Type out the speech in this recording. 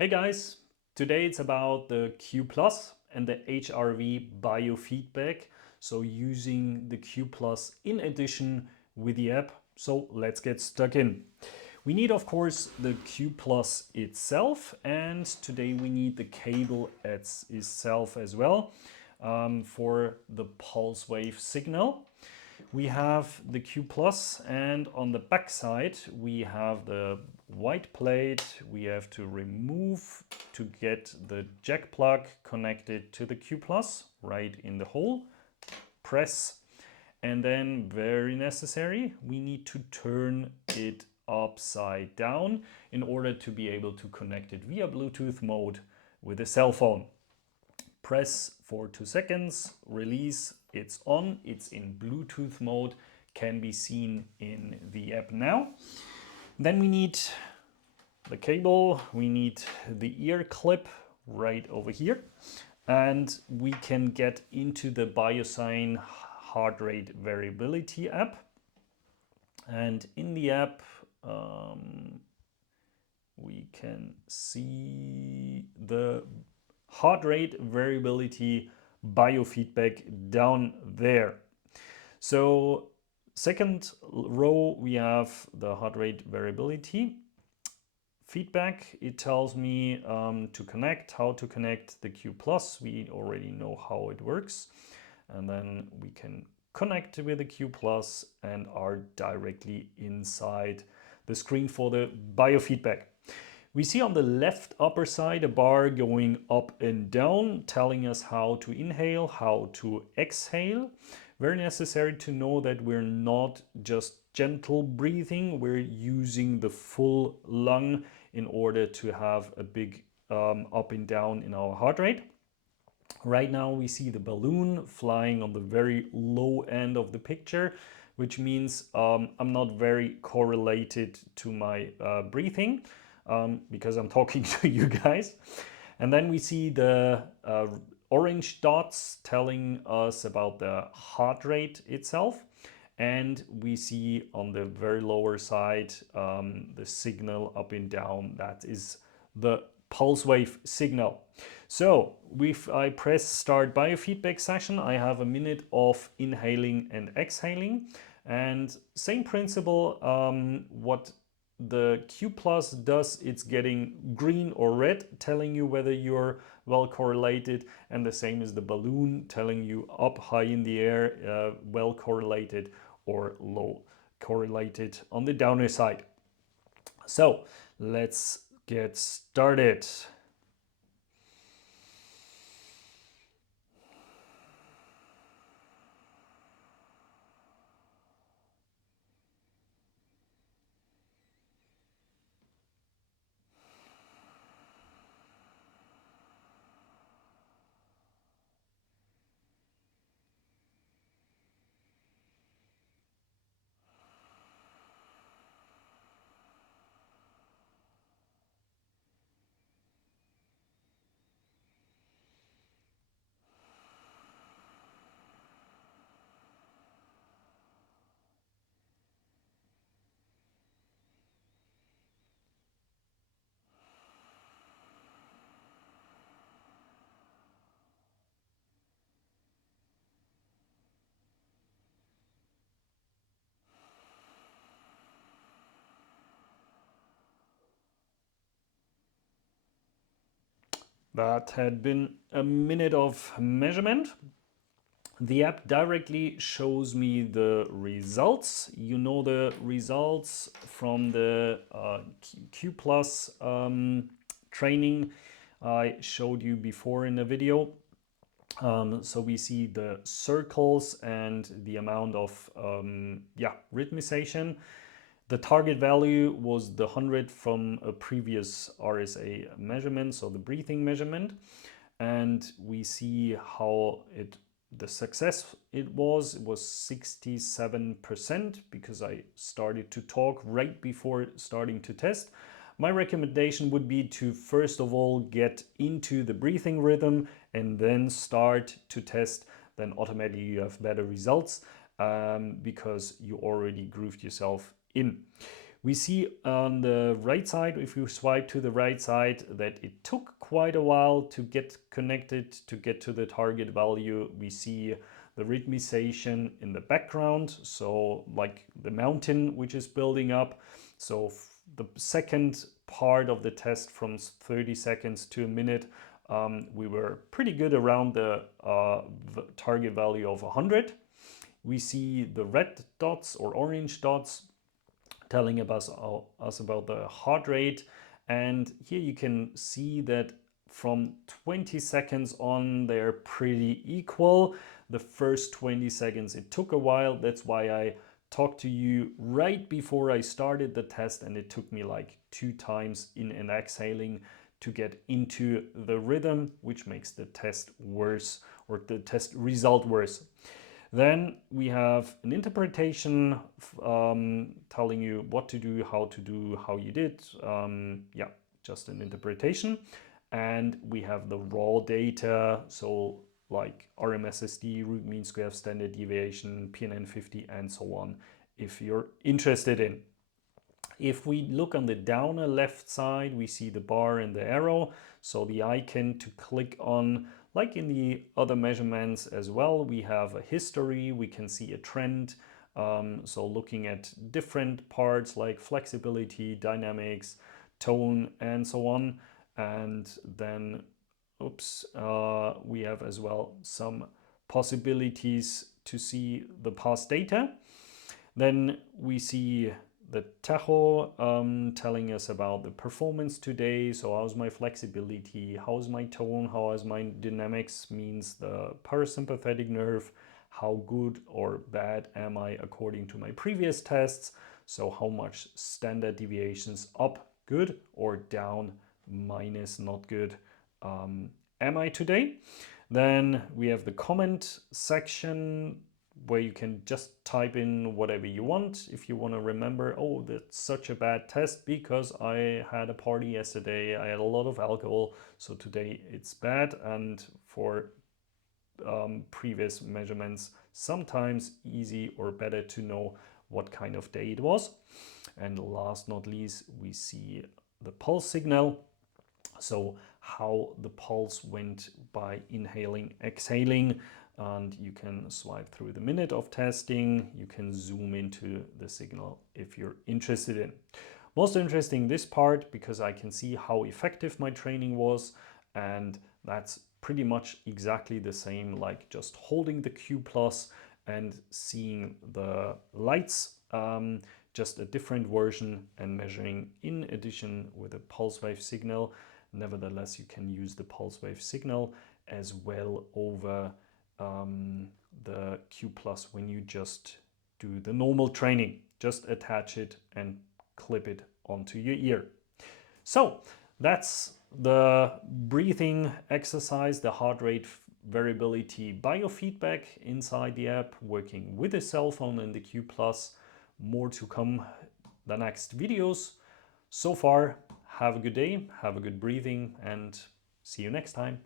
Hey guys, today it's about the Q Plus and the HRV Biofeedback. So using the Q Plus in addition with the app. So let's get stuck in. We need, of course, the Q Plus itself, and today we need the cable itself as well for the pulse wave signal. We have the Q Plus, and on the back side we have the white plate we have to remove to get the jack plug connected to the Q Plus right in the hole. Press, and then, very necessary, we need to turn it upside down in order to be able to connect it via Bluetooth mode with a cell phone. Press for 2 seconds, release, it's on, it's in Bluetooth mode, can be seen in the app now. Then we need the cable, we need the ear clip right over here, and we can get into the BioSign heart rate variability app. And in the app, we can see the heart rate variability biofeedback down there. So second row, we have the heart rate variability feedback. It tells me to connect, how to connect the Q Plus. We already know how it works. And then we can connect with the Q Plus and are directly inside the screen for the biofeedback. We see on the left upper side a bar going up and down, telling us how to inhale, how to exhale. Very necessary to know that we're not just gentle breathing, we're using the full lung in order to have a big up and down in our heart rate. Right now we see the balloon flying on the very low end of the picture, which means I'm not very correlated to my breathing because I'm talking to you guys. And then we see the orange dots telling us about the heart rate itself. And we see on the very lower side the signal up and down. That is the pulse wave signal. So if I press start biofeedback session, I have a minute of inhaling and exhaling. And same principle, what the Q Plus does, it's getting green or red, telling you whether you're well correlated, and the same is the balloon, telling you up high in the air, well correlated or low correlated on the downer side. So let's get started. That had been a minute of measurement. The app directly shows me the results. You know the results from the Q Plus training I showed you before in the video. So we see the circles and the amount of rhythmization. The target value was the 100 from a previous RSA measurement, so the breathing measurement. And we see how the success it was 67% because I started to talk right before starting to test. My recommendation would be to first of all get into the breathing rhythm and then start to test. Then automatically you have better results because you already grooved yourself in. We see on the right side, if you swipe to the right side, that it took quite a while to get connected, to get to the target value. We see the rhythmization in the background, so like the mountain which is building up. So the second part of the test, from 30 seconds to a minute, we were pretty good around the target value of 100. We see the red dots or orange dots telling us about the heart rate. And here you can see that from 20 seconds on, they're pretty equal. The first 20 seconds, it took a while. That's why I talked to you right before I started the test, and it took me like 2 times in and exhaling to get into the rhythm, which makes the test worse, or the test result worse. Then we have an interpretation telling you what to do, how you did. Yeah, just an interpretation. And we have the raw data, so like RMSSD, root mean square, standard deviation, PNN50, and so on, if you're interested in. If we look on the downer left side, we see the bar and the arrow, so the icon to click on. Like in the other measurements as well, we have a history, we can see a trend. So looking at different parts like flexibility, dynamics, tone, and so on. And then, we have as well some possibilities to see the past data. Then we see the Tacho telling us about the performance today. So how's my flexibility, how's my tone, how is my dynamics, means the parasympathetic nerve, how good or bad am I according to my previous tests. So how much standard deviations up, good, or down, minus, not good, am I today. Then we have the comment section, where you can just type in whatever you want. If you want to remember, oh, that's such a bad test because I had a party yesterday, I had a lot of alcohol, so today it's bad. And for previous measurements, sometimes easy or better to know what kind of day it was. And last not least, we see the pulse signal. So how the pulse went by inhaling, exhaling. And you can swipe through the minute of testing. You can zoom into the signal if you're interested in. Most interesting this part, because I can see how effective my training was, and that's pretty much exactly the same, like just holding the Q plus and seeing the lights, just a different version, and measuring in addition with a pulse wave signal. Nevertheless, you can use the pulse wave signal as well over the Q plus when you just do the normal training. Just attach it and clip it onto your ear. So that's the breathing exercise, the heart rate variability biofeedback inside the app, working with a cell phone and the Q plus. More to come the next videos. So far, have a good day, have a good breathing, and see you next time.